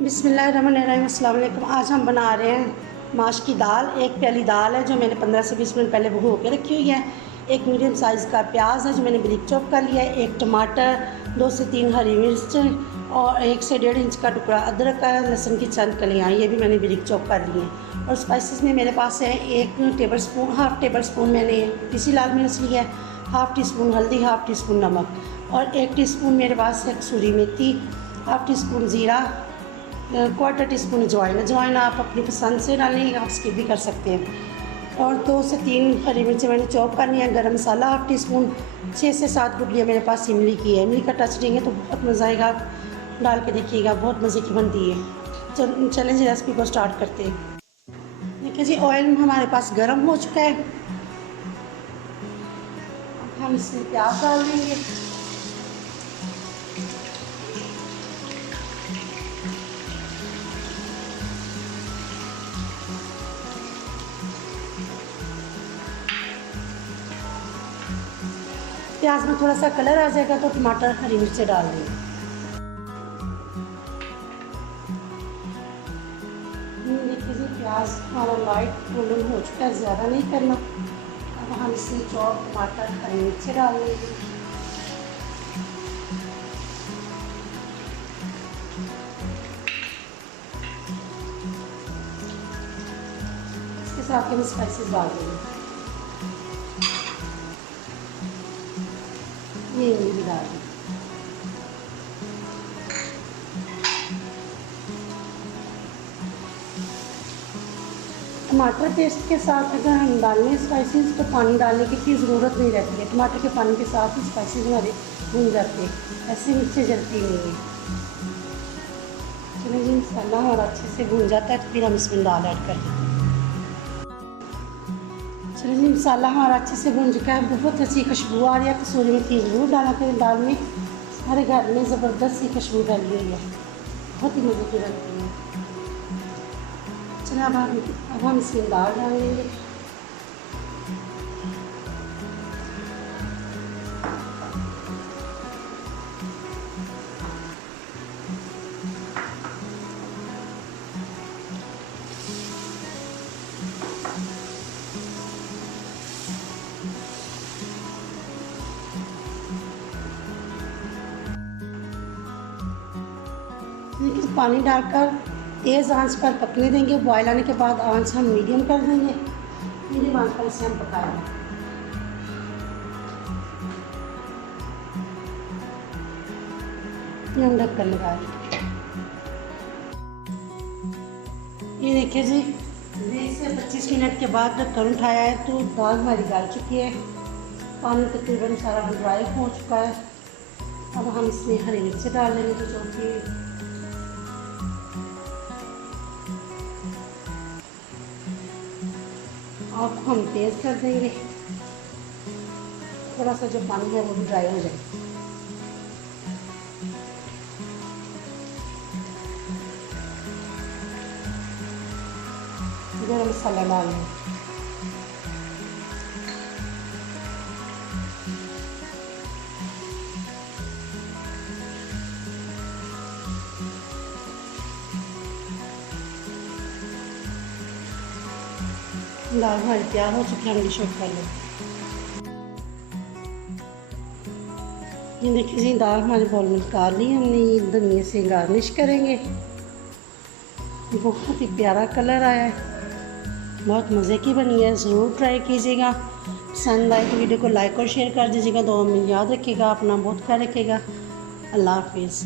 बिस्मिल्लाहिर्रहमानिर्रहीम, अस्सलाम वालेकुम। आज हम बना रहे हैं माश की दाल। एक प्याली दाल है जो मैंने 15 से 20 मिनट पहले भिगो के रखी हुई है। एक मीडियम साइज़ का प्याज है जो मैंने बारीक चॉप कर लिया है। एक टमाटर, 2 से 3 हरी मिर्च और 1 से 1.5 इंच का टुकड़ा अदरक का, लहसुन की चंद कलियाँ, ये भी मैंने बारीक चॉप कर ली हैं। और स्पाइसेस में मेरे पास है 1 टेबल स्पून मैंने पिसी लाल मिर्च ली है, हाफ़ टी स्पून हल्दी, हाफ़ टी स्पून नमक और 1 टीस्पून मेरे पास है कसूरी मेथी, हाफ़ टी स्पून ज़ीरा, 1/4 टीस्पून अजवाइन आप अपनी पसंद से डालेंगे, आप स्किप भी कर सकते हैं। और 2 से 3 हरी मिर्चें मैंने चॉप करनी है। गरम मसाला हाफ़ टी स्पून, 6 से 7 गुठलियाँ मेरे पास इमली की है। इमली का टच देंगे तो बहुत मज़ा आएगा, आप डाल के देखिएगा, बहुत मज़े की बनती है। चलें जी रेसिपी को स्टार्ट करते हैं। देखिए जी, ऑयल हमारे पास गर्म हो चुका है। अब हम इसमें प्याज डाल देंगे। प्याज में थोड़ा सा कलर आ जाएगा तो टमाटर, हरी मिर्चें डाल देंगे। देखिए जी, प्याज हमारा लाइट गोल्डन हो चुका है, ज़्यादा नहीं करना। अब हम इसमें चॉप टमाटर, हरी मिर्चें डाल देंगे। इसके साथ हम स्पाइसेस डाल देंगे। ये भी डाल दें। टमाटर पेस्ट के साथ अगर हम डालें स्पाइसेस तो पानी डालने की ज़रूरत नहीं रहती है। टमाटर के पानी के साथ ही स्पाइसेस हमारे भून जाते हैं, ऐसे मिर्चें जलती नहीं है। चलिए जी, मसाला हमारा अच्छे से भून जाता है तो फिर हम इसमें दाल ऐड कर देते हैं। चलिए जी, मसाला हमारा अच्छे से भून चुका है, बहुत अच्छी खुशबू आ रही है। कसूरी मेथी ज़रूर डाला करें दाल में, हमारे घर में ज़बरदस्त सी खुशबू फैली हुई है, बहुत ही मज़े की बनती है। चलिए अब हम इसमें दाल डालेंगे। देखिए, पानी डालकर तेज़ आंच पर पकने देंगे। बॉयल आने के बाद आंच हम मीडियम कर देंगे। मीडियम आंच पर इसे हम पकाएंगे। ये हम ढक कर लगाएंगे। ये देखिए जी, 20 से 25 मिनट के बाद ढक्कन उठाया है तो दाल हमारी गल चुकी है। पानी तकरीबन सारा ड्राई हो चुका है। अब हम इसमें हरी मिर्च डाल देंगे तो चौथी आप हम तेज़ कर देंगे, थोड़ा सा जो पानी है वो भी ड्राई हो जाए। गरम मसाला डाल दें। दाल हमारी तैयार हो चुकी है, हम डिश आउट कर लें। ये देखिए जी, दाल हमारे बाउल में निकाल ली हमने। ये धनिया से गार्निश करेंगे। बहुत ही प्यारा कलर आया है, बहुत मज़े की बनी है, ज़रूर ट्राई कीजिएगा। पसंद आए तो वीडियो को लाइक और शेयर कर दीजिएगा। दुआ में याद रखिएगा, अपना बहुत ख्याल रखिएगा। अल्लाह हाफिज़।